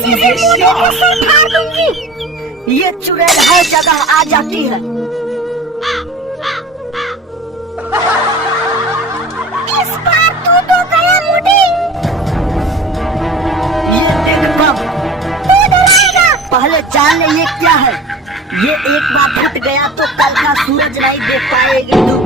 इसी से मोदी को सर फाड़ दूंगी। ये चुड़ैल हर जगह आ जाती है। इस बार तू तो गया मोदी। ये देख कब तू डराएगा। पहले जान ले ये क्या है। ये एक बार फट गया तो कल का सूरज नहीं देख पाएगी तू।